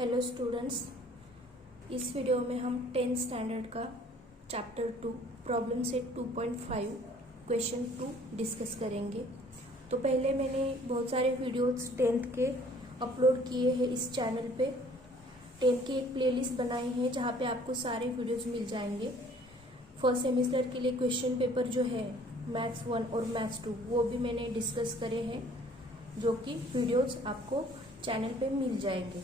Hello students, इस video में हम 10th स्टैंडर्ड का chapter 2 problem set 2.5 question 2 discuss करेंगे। तो पहले मैंने बहुत सारे वीडियोस 10th के अपलोड किए हैं इस चैनल पे। 10th की एक प्लेलिस्ट बनाई है जहाँ पे आपको सारे वीडियोस मिल जाएंगे। फर्स्ट सेमेस्टर के लिए क्वेश्चन पेपर जो है मैथ्स 1 और मैथ्स 2 वो भी मैंने डिस्कस करे हैं, जो कि वीडियोस आपको चैनल पे मिल जाएंगे।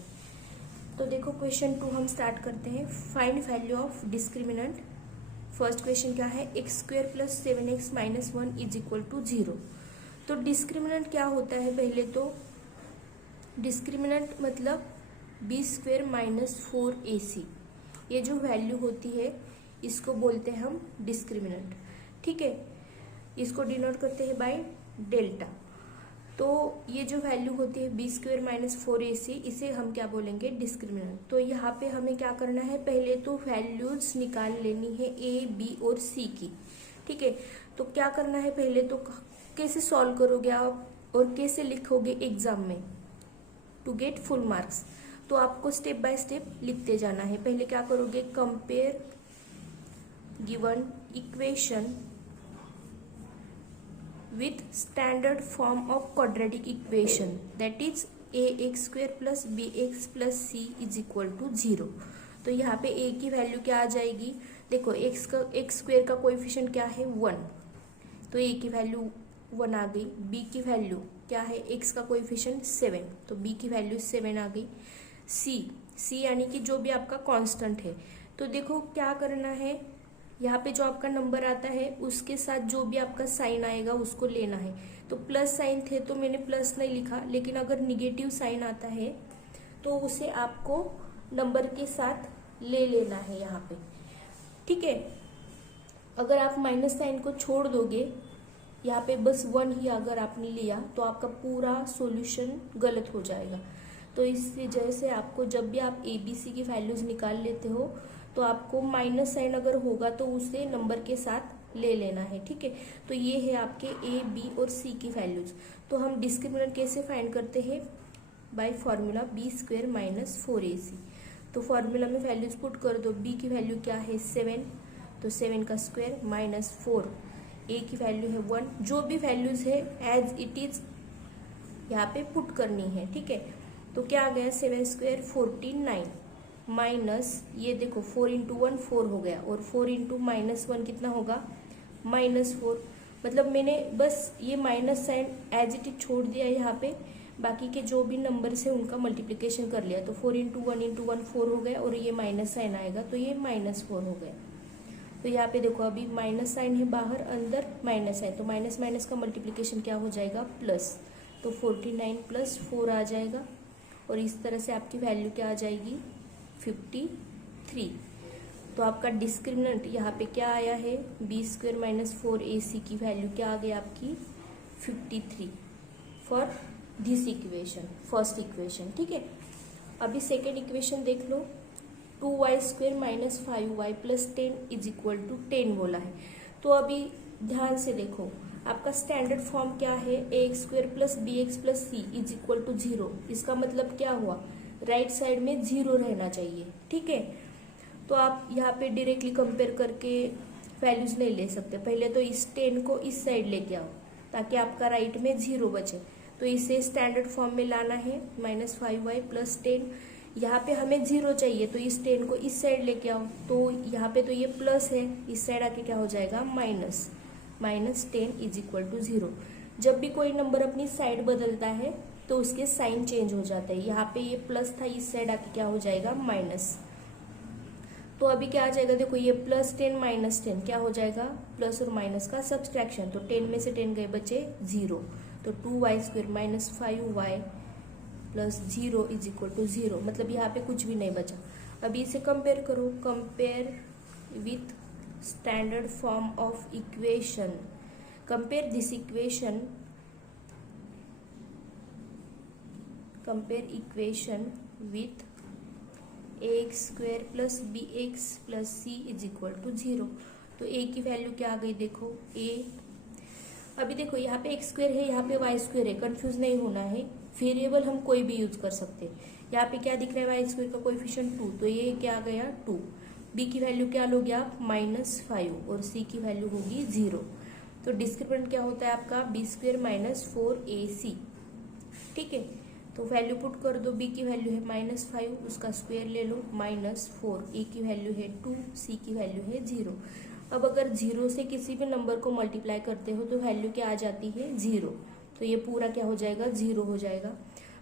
तो देखो क्वेश्चन 2 हम स्टार्ट करते हैं। Find value of discriminant. First question क्या है, x square plus 7x minus 1 is equal to 0। तो डिस्क्रिमिनेंट क्या होता है, पहले तो डिस्क्रिमिनेंट मतलब बी स्क्वेयर माइनस 4ac। ये जो वैल्यू होती है इसको बोलते हैं हम डिस्क्रिमिनेंट। ठीक है, इसको डिनोट करते हैं बाय डेल्टा। तो ये जो वैल्यू होती है बी स्क्वेयर माइनस 4ac, इसे हम क्या बोलेंगे, डिस्क्रिमिनेंट। तो यहाँ पे हमें क्या करना है, पहले तो वैल्यूज निकाल लेनी है ए बी और सी की। ठीक है, तो क्या करना है, पहले तो कैसे सॉल्व करोगे आप और कैसे लिखोगे एग्जाम में टू गेट फुल मार्क्स। तो आपको स्टेप बाय स्टेप लिखते जाना है। पहले क्या करोगे, compare given equation with standard form of quadratic equation, that is ax square plus bx plus c is equal to 0। तो यहाँ पे a की वैल्यू क्या आ जाएगी, देखो x स्क्वेयर का कोएफिशिएंट क्या है 1, तो a की वैल्यू 1 आ गई। b की वैल्यू क्या है, x का कोएफिशिएंट 7, तो b की वैल्यू 7 आ गई। c यानी कि जो भी आपका कांस्टेंट है। तो देखो क्या करना है, यहाँ पे जो आपका नंबर आता है उसके साथ जो भी आपका साइन आएगा उसको लेना है। तो प्लस साइन थे तो मैंने प्लस नहीं लिखा, लेकिन अगर निगेटिव साइन आता है तो उसे आपको नंबर के साथ ले लेना है यहाँ पे। ठीक है, अगर आप माइनस साइन को छोड़ दोगे, यहाँ पे बस 1 ही अगर आपने लिया तो आपका पूरा सॉल्यूशन गलत हो जाएगा। तो इस वजह से आपको जब भी आप ए बी सी की वैल्यूज निकाल लेते हो तो आपको माइनस साइन अगर होगा तो उसे नंबर के साथ ले लेना है। ठीक है, तो ये है आपके ए बी और सी की वैल्यूज। तो हम डिस्क्रिमिनेंट कैसे फाइंड करते हैं, by formula b square minus 4ac। तो फॉर्मूला में वैल्यूज पुट कर दो। बी की वैल्यू क्या है 7, तो 7 का स्क्वायर माइनस 4, ए की वैल्यू है 1। जो भी वैल्यूज है एज इट इज यहाँ पे पुट करनी है। ठीक है, तो क्या आ गया, 7 स्क्वायर 49 माइनस ये देखो 4 इंटू 1 4 हो गया, और 4 इंटू माइनस 1 कितना होगा, -4। मतलब मैंने बस ये minus sign as it is छोड़ दिया यहाँ पे, बाकी के जो भी नंबर है उनका मल्टीप्लिकेशन कर लिया। तो 4 इंटू 1 4 हो गया, और ये माइनस साइन आएगा तो ये -4 हो गया। तो यहाँ पे देखो अभी माइनस साइन है बाहर, अंदर माइनस है, तो माइनस माइनस का मल्टीप्लिकेशन क्या हो जाएगा, प्लस। तो 49 प्लस 4 आ जाएगा, और इस तरह से आपकी वैल्यू क्या आ जाएगी 53। तो आपका डिस्क्रिमिनेंट यहाँ पे क्या आया है, बी स्क्वेयर माइनस 4ac की वैल्यू क्या आ गई आपकी 53 for this equation, first equation. ठीक है, अभी सेकेंड इक्वेशन देख लो। 2y square minus 5y plus 10 is equal to 10 बोला है। तो अभी ध्यान से देखो, आपका स्टैंडर्ड फॉर्म क्या है, x square plus b x plus c is equal to 0। इसका मतलब क्या हुआ, राइट साइड में 0 रहना चाहिए। ठीक है, तो आप यहाँ पे डायरेक्टली कंपेयर करके वैल्यूज नहीं ले सकते। पहले तो इस 10 को इस साइड लेके आओ ताकि आपका राइट में 0 बचे। तो इसे स्टैंडर्ड फॉर्म में लाना है, -5y प्लस 10। यहाँ पे हमें 0 चाहिए, तो इस 10 को इस साइड लेके आओ। तो यहाँ पे तो ये प्लस है, इस साइड आके क्या हो जाएगा -10 इज इक्वल टू 0। जब भी कोई नंबर अपनी साइड बदलता है तो उसके साइन चेंज हो जाता है। यहाँ पे ये प्लस था, इस साइड आके क्या हो जाएगा माइनस। तो अभी क्या आ जाएगा, देखो ये +10 -10 क्या हो जाएगा, प्लस और माइनस का सब्सट्रैक्शन। तो 10 में से 10 गए, बचे 0। तो 2y square minus 5y plus 0 is equal to 0, मतलब यहाँ पे कुछ भी नहीं बचा। अभी इसे कंपेयर करो, compare with standard form of equation. Compare this equation, compare equation with ax square plus b x plus c is equal to 0। तो a की वैल्यू क्या आ गई, देखो a। अभी देखो यहाँ पे x स्क्वेयर है, यहाँ पे y स्क्वेयर है, कंफ्यूज नहीं होना है। वेरिएबल हम कोई भी यूज कर सकते हैं। यहाँ पे क्या दिख रहा है, वाई स्क्वायर का कोएफिशिएंट 2, तो ये क्या आ गया 2। बी की वैल्यू क्या लोगे आप, -5 और सी की वैल्यू होगी 0। तो डिस्क्रिमिनेंट क्या होता है आपका, b² - 4ac। ठीक है, तो वैल्यू पुट कर दो, b की वैल्यू है -5, उसका स्क्वायर ले लो -4, a की वैल्यू है 2, c की वैल्यू है 0। अब अगर 0 से किसी भी नंबर को मल्टीप्लाई करते हो तो वैल्यू क्या आ जाती है 0, तो ये पूरा क्या हो जाएगा 0 हो जाएगा।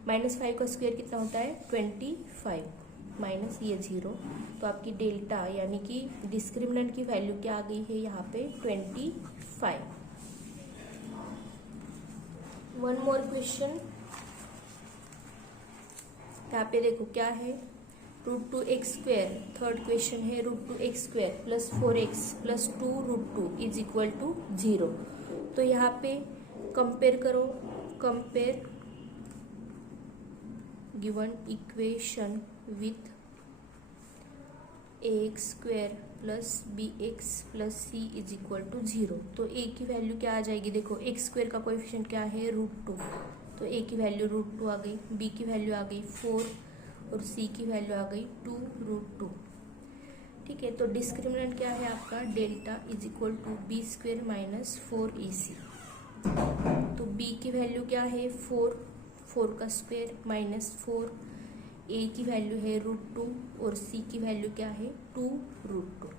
-5 का स्क्वायर कितना होता है 25 माइनस ये 0, तो आपकी डेल्टा यानी कि डिस्क्रिमिनेंट की वैल्यू क्या आ गई है यहाँ पे 25। वन मोर क्वेश्चन, यहाँ पे देखो क्या है, √2x², थर्ड क्वेश्चन है √2x² + 4x + 2√2 = 0। तो यहाँ पे कंपेयर करो, compare given equation with ax² + bx + c = 0। तो a की वैल्यू क्या आ जाएगी, देखो x² का कोएफिशिएंट क्या है √2, तो a की वैल्यू √2 आ गई, b की वैल्यू आ गई 4 और c की वैल्यू आ गई 2√2। ठीक है, तो डिस्क्रिमिनेंट क्या है आपका, डेल्टा = b² - 4ac। तो b की वैल्यू क्या है 4 का स्क्वायर -4, a की वैल्यू है √2 और c की वैल्यू क्या है 2√2।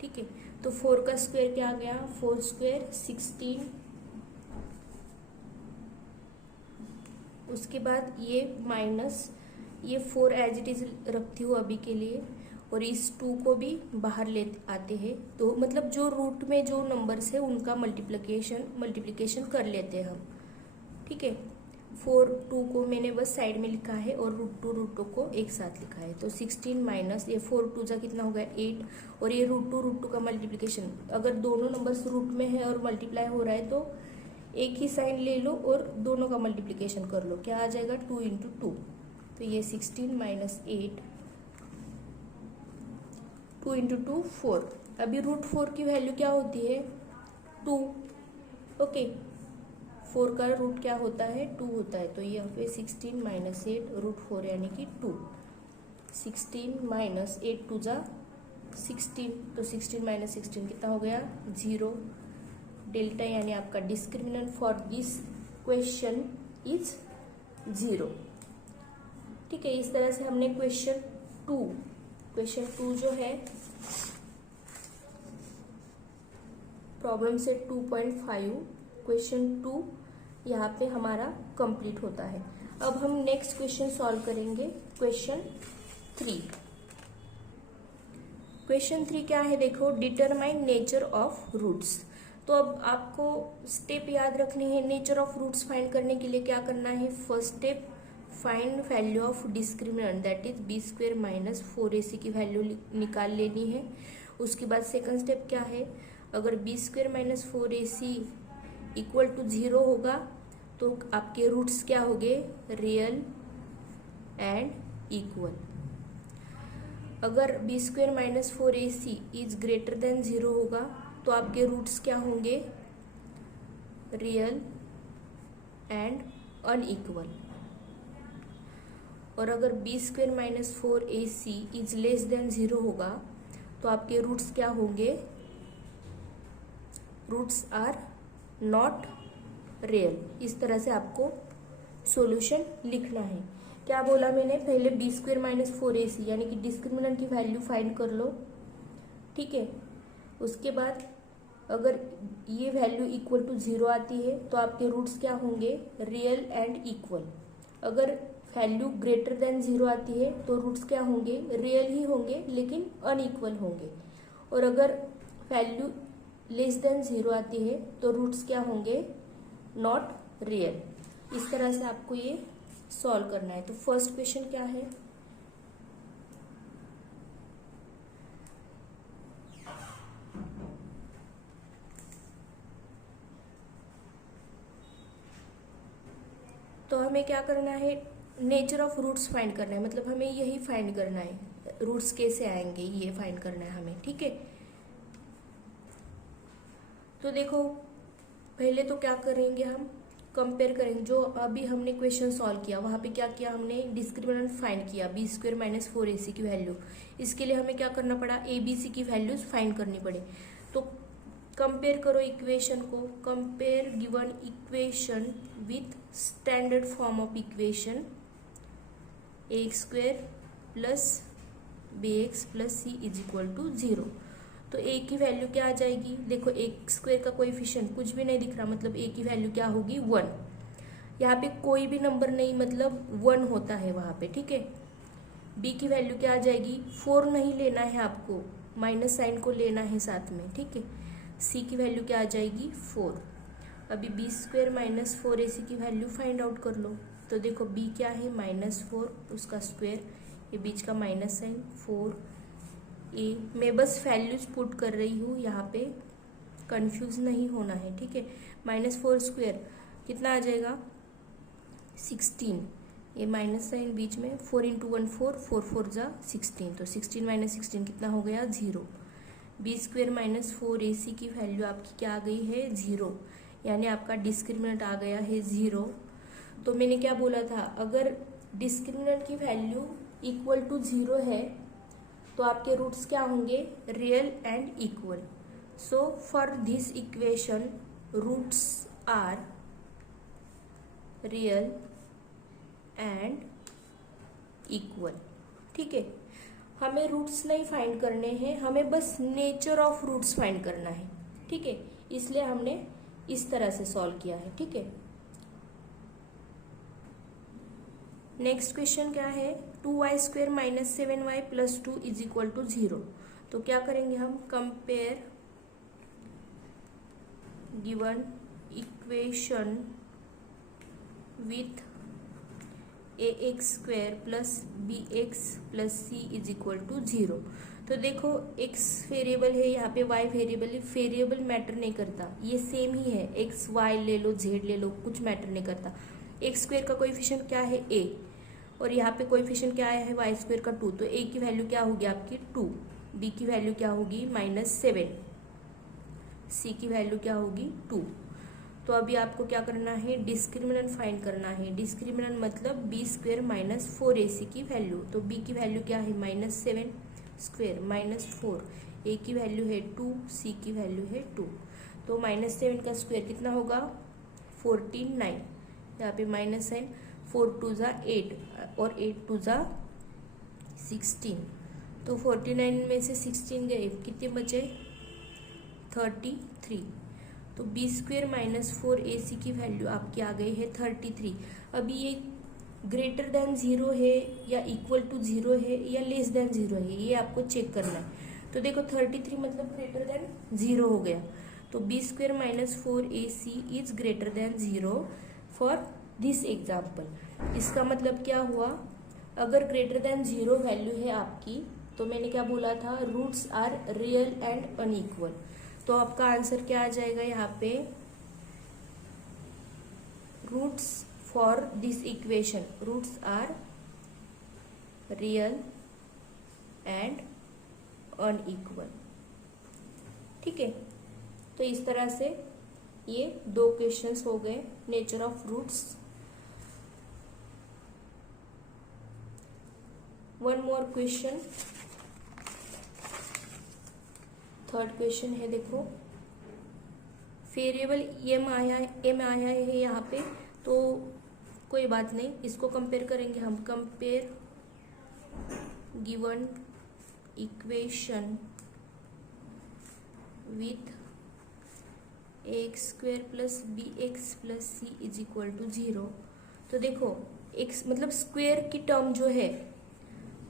ठीक है, तो 4 का स्क्वायर क्या आ गया, 4² 16, उसके बाद ये 4 एज इट इज रखती हूँ अभी के लिए, और इस 2 को भी बाहर ले आते हैं, तो मतलब जो रूट में जो नंबर्स है उनका मल्टीप्लिकेशन कर लेते हैं हम। ठीक है, 2 को मैंने बस साइड में लिखा है और √2 को एक साथ लिखा है, तो 16 माइनस ये 4 2 जा कितना हो गया 8, और ये √2 का मल्टीप्लिकेशन, अगर दोनों नंबर्स रूट में है और मल्टीप्लाई हो रहा है तो एक ही साइन ले लो और दोनों का मल्टीप्लिकेशन कर लो, क्या आ जाएगा 2 × 2, तो ये 16 - 8, 2 × 2 4। अभी √4 की वैल्यू क्या होती है 2। ओके, 4 का रूट क्या होता है 2 होता है, तो ये यहाँ पे 16 - 8 √4 यानी कि 2। 16 - 8 2 जा 16, तो 16 - 16 कितना हो गया 0। डेल्टा यानी आपका discriminant for this question is 0। ठीक है, इस तरह से हमने क्वेश्चन 2 जो है प्रॉब्लम सेट 2.5 क्वेश्चन 2 यहाँ पे हमारा कंप्लीट होता है। अब हम नेक्स्ट क्वेश्चन सॉल्व करेंगे, क्वेश्चन 3। क्वेश्चन 3 क्या है, देखो डिटरमाइन नेचर ऑफ रूट्स। तो अब आपको स्टेप याद रखनी है, नेचर ऑफ रूट्स फाइंड करने के लिए क्या करना है, first step find value of discriminant that is b² - 4ac की वैल्यू निकाल लेनी है। उसके बाद सेकंड स्टेप क्या है, अगर b² - 4ac = 0 होगा तो आपके रूट्स क्या होंगे, रियल एंड इक्वल। अगर b² - 4ac is greater than 0 होगा तो आपके रूट्स क्या होंगे, रियल एंड अनइक्वल। और अगर b² - 4ac is less than 0 होगा तो आपके रूट्स क्या होंगे, रूट्स आर नॉट रियल। इस तरह से आपको सॉल्यूशन लिखना है। क्या बोला मैंने, पहले b² - 4ac यानी कि डिस्क्रिमिनेंट की वैल्यू फाइंड कर लो। ठीक है, उसके बाद अगर ये वैल्यू = 0 आती है तो आपके रूट्स क्या होंगे, रियल एंड इक्वल। अगर वैल्यू ग्रेटर देन 0 आती है तो रूट्स क्या होंगे, रियल ही होंगे लेकिन अनइक्वल होंगे। और अगर वैल्यू लेस देन 0 आती है तो रूट्स क्या होंगे, नॉट रियल। इस तरह से आपको ये सॉल्व करना है। तो फर्स्ट क्वेश्चन क्या है, तो हमें क्या करना है, नेचर ऑफ रूट्स फाइंड करना है, मतलब हमें यही फाइंड करना है, रूट्स कैसे आएंगे ये फाइंड करना है हमें। ठीक है, तो देखो पहले तो क्या करेंगे हम, कंपेयर करेंगे, जो अभी हमने क्वेश्चन सॉल्व किया वहाँ पे क्या किया हमने, डिस्क्रिमिनेंट फाइंड किया बी स्क्वायर माइनस 4ac की वैल्यू। इसके लिए हमें क्या करना पड़ा, ए बी सी की वैल्यूज फाइंड करनी पड़े। तो कंपेयर करो इक्वेशन को, compare given equation with standard form of equation a x square plus b x plus c is equal to 0। तो ए की वैल्यू क्या आ जाएगी, देखो एक्स स्क्वायर का कोएफिशिएंट कुछ भी नहीं दिख रहा, मतलब ए की वैल्यू क्या होगी 1। यहाँ पे कोई भी नंबर नहीं, मतलब 1 होता है वहाँ पे, ठीक है। बी की वैल्यू क्या आ जाएगी, 4 नहीं लेना है आपको, माइनस साइन को लेना है साथ में, ठीक है। सी की वैल्यू क्या आ जाएगी 4। अभी बी स्क्वायर माइनस 4ac की वैल्यू फाइंड आउट कर लो। तो देखो बी क्या है -4, उसका स्क्वायर, ये बीच का माइनस साइन 4a। मैं बस वैल्यूज पुट कर रही हूँ यहाँ पे, कंफ्यूज नहीं होना है, ठीक है। -4 स्क्वायर कितना आ जाएगा 16, ये माइनस साइन बीच में, 4 × 1 4, 4 4 जा 16, तो 16 - 16 कितना हो गया 0। बी स्क्वायर माइनस 4ac की वैल्यू आपकी क्या आ गई है 0, यानी आपका डिस्क्रिमिनेंट आ गया है 0। तो मैंने क्या बोला था, अगर डिस्क्रिमिनेंट की वैल्यू इक्वल टू 0 है तो आपके रूट्स क्या होंगे, real and equal. So for this equation roots are real and equal, ठीक है। हमें रूट्स नहीं फाइंड करने हैं, हमें बस नेचर ऑफ रूट्स फाइंड करना है, ठीक है। इसलिए हमने इस तरह से सॉल्व किया है, ठीक है। नेक्स्ट क्वेश्चन क्या है, 2y² - 7y + 2 = 0। तो क्या करेंगे हम, compare given equation with ax² + bx + c = 0। तो देखो x वेरिएबल है, यहाँ पे y वेरिएबल है, वेरिएबल मैटर नहीं करता, ये सेम ही है, x y ले लो z ले लो, कुछ मैटर नहीं करता। x² का कोएफिशिएंट क्या है a, और यहाँ पे कोएफिशिएंट क्या आया है y² का 2, तो a की वैल्यू क्या होगी आपकी 2, b की वैल्यू क्या होगी -7, c की वैल्यू क्या होगी 2। तो अभी आपको क्या करना है, डिस्क्रिमिनेंट फाइंड करना है। डिस्क्रिमिनेंट मतलब b² माइनस 4ac की वैल्यू, तो b की वैल्यू क्या है -7 स्क्वायर -4, a की वैल्यू है 2, c की वैल्यू है 2। तो -7 का स्क्वायर कितना होगा 49, यहाँ पे माइनस साइन, 4 × 2 = 8 और 8 × 2 = 16। तो 49 में से 16 गए, कितने बचे 33। तो b² माइनस 4ac की वैल्यू आपकी आ गई है 33। अभी ये ग्रेटर देन 0 है या इक्वल टू 0 है या लेस देन 0 है, ये आपको चेक करना है। तो देखो 33 मतलब ग्रेटर देन 0 हो गया, तो b² minus 4ac is greater than 0 for this example. इसका मतलब क्या हुआ, अगर ग्रेटर देन 0 वैल्यू है आपकी, तो मैंने क्या बोला था, roots are real and unequal. तो आपका आंसर क्या आ जाएगा यहाँ पे, roots for this equation, roots are real and unequal, ठीक है। तो इस तरह से ये 2 क्वेश्चंस हो गए, nature of roots. One more question, third question है, देखो वेरिएबल एम आया है यहाँ पे, तो कोई बात नहीं, इसको कंपेयर करेंगे हम। Compare given equation with ax² + bx + c = 0। तो देखो x मतलब स्क्वायर की टर्म जो है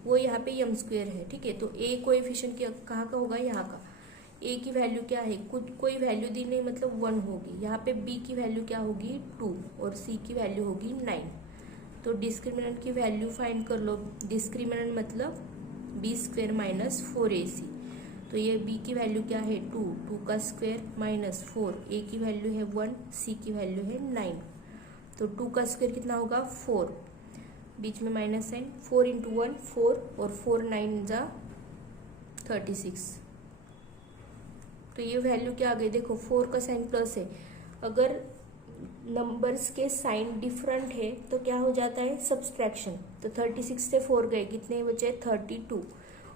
वो यहाँ पे m² है, ठीक है। तो a कोएफिशिएंट कहाँ का होगा, यहाँ का। a की वैल्यू क्या है, कोई वैल्यू दी नहीं, मतलब 1 होगी। यहाँ पे b की वैल्यू क्या होगी 2 और c की वैल्यू होगी 9। तो डिस्क्रिमिनेंट की वैल्यू फाइंड कर लो। डिस्क्रिमिनेंट मतलब b² माइनस 4ac, तो ये b की वैल्यू क्या है 2, 2 का स्क्वायर -4, a की वैल्यू है 1, c की वैल्यू है 9। तो 2 का स्क्वायर कितना होगा 4, बीच में माइनस साइन, 4 × 1 4 और 4 9 जा 36। तो ये वैल्यू क्या आ गई, देखो 4 का साइन प्लस है, अगर नंबर्स के साइन डिफरेंट है तो क्या हो जाता है, सब्सट्रैक्शन। तो 36 से 4 गए, कितने बचे, 32।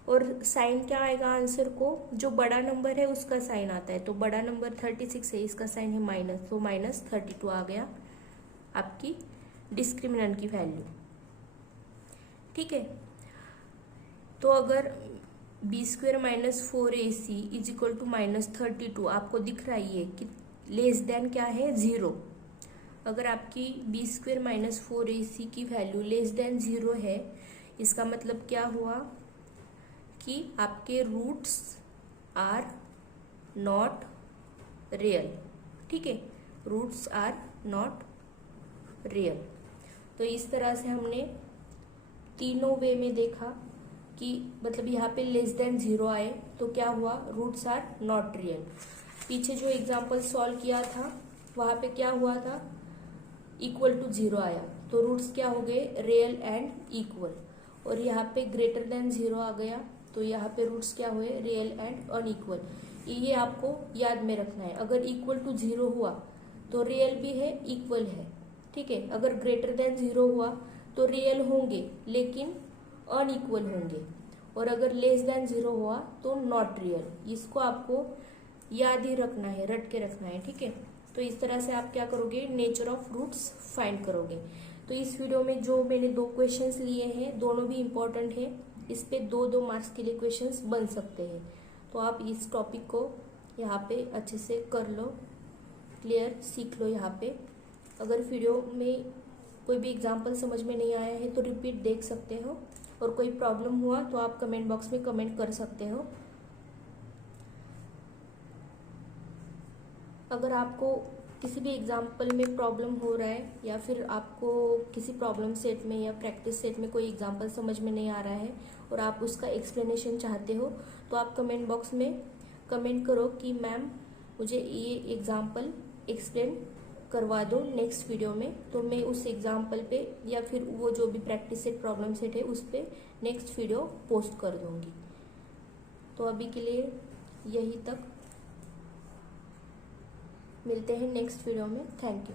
और साइन क्या आएगा आंसर को, जो बड़ा नंबर है उसका साइन आता है। तो बड़ा नंबर 36 है, इसका साइन है माइनस, तो -32 आ गया आपकी डिस्क्रिमिनेंट की वैल्यू। ठीक है, तो अगर b² - 4ac is equal to -32 आपको दिख रहा है कि लेस देन क्या है, 0। अगर आपकी b² - 4ac की वैल्यू लेस देन 0 है, इसका मतलब क्या हुआ कि आपके रूट्स आर नॉट रियल। ठीक है, रूट्स आर नॉट रियल। तो इस तरह से हमने तीनों वे में देखा कि मतलब यहाँ पे लेस देन 0 आए तो क्या हुआ, रूट्स आर नॉट रियल। पीछे जो एग्जांपल सॉल्व किया था वहां पे क्या हुआ था, इक्वल टू 0 आया, तो रूट्स क्या हो गए, रियल एंड इक्वल। और यहाँ पे ग्रेटर देन 0 आ गया तो यहाँ पे रूट्स क्या हुए, रियल एंड अनइक्वल। ये आपको याद में रखना है। अगर इक्वल टू 0 हुआ तो रियल भी है, इक्वल है। ठीक है, अगर ग्रेटर देन 0 हुआ तो रियल होंगे लेकिन अनइक्वल होंगे, और अगर लेस देन 0 हुआ तो नॉट रियल। इसको आपको याद ही रखना है, रट के रखना है। ठीक है, तो इस तरह से आप क्या करोगे, नेचर ऑफ रूट्स फाइंड करोगे। तो इस वीडियो में जो मैंने 2 क्वेश्चंस लिए हैं दोनों भी इम्पोर्टेंट है, इस पे 2-2 मार्क्स के लिए क्वेश्चंस बन सकते हैं। तो आप इस टॉपिक को यहाँ पे अच्छे से कर लो, क्लियर सीख लो यहाँ पे। अगर वीडियो में कोई भी एग्जाम्पल समझ में नहीं आया है तो रिपीट देख सकते हो, और कोई प्रॉब्लम हुआ तो आप कमेंट बॉक्स में कमेंट कर सकते हो। अगर आपको किसी भी एग्जाम्पल में प्रॉब्लम हो रहा है या फिर आपको किसी प्रॉब्लम सेट में या प्रैक्टिस सेट में कोई एग्जाम्पल समझ में नहीं आ रहा है और आप उसका एक्सप्लेनेशन चाहते हो, तो आप कमेंट बॉक्स में कमेंट करो कि मैम मुझे ये एग्जाम्पल एक्सप्लेन करवा दो नेक्स्ट वीडियो में। तो मैं उस एग्जाम्पल पे या फिर वो जो भी प्रैक्टिस सेट प्रॉब्लम सेट है उस पर नेक्स्ट वीडियो पोस्ट कर दूंगी। तो अभी के लिए यही तक, मिलते हैं नेक्स्ट वीडियो में। Thank you.